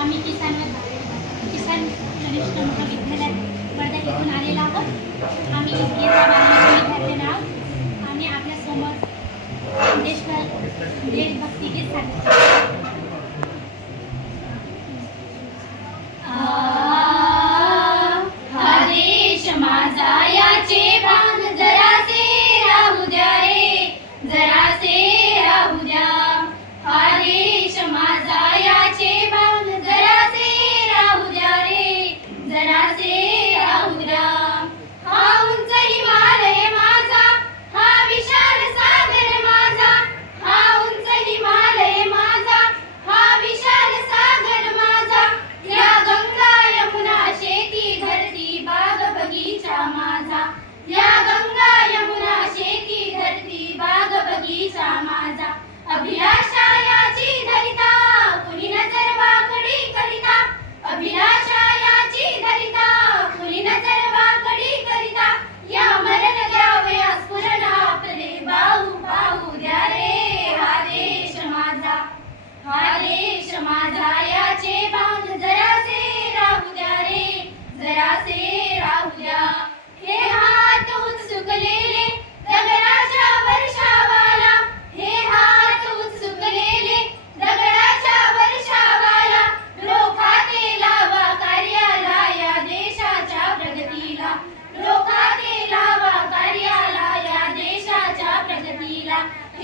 आम्ही किसान किसान कनिष्ठ महाविद्यालय वर्धा इथून आलेलो आहोत. आम्ही इयत्ता आहोत. आणि आपल्यासमोर देशभर देशभक्ती गीत सादर 네, 나옵니다. 다음 문장이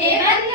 Evangelho.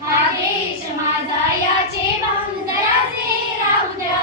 हा देश माझा याचे भान जरासे राहू द्या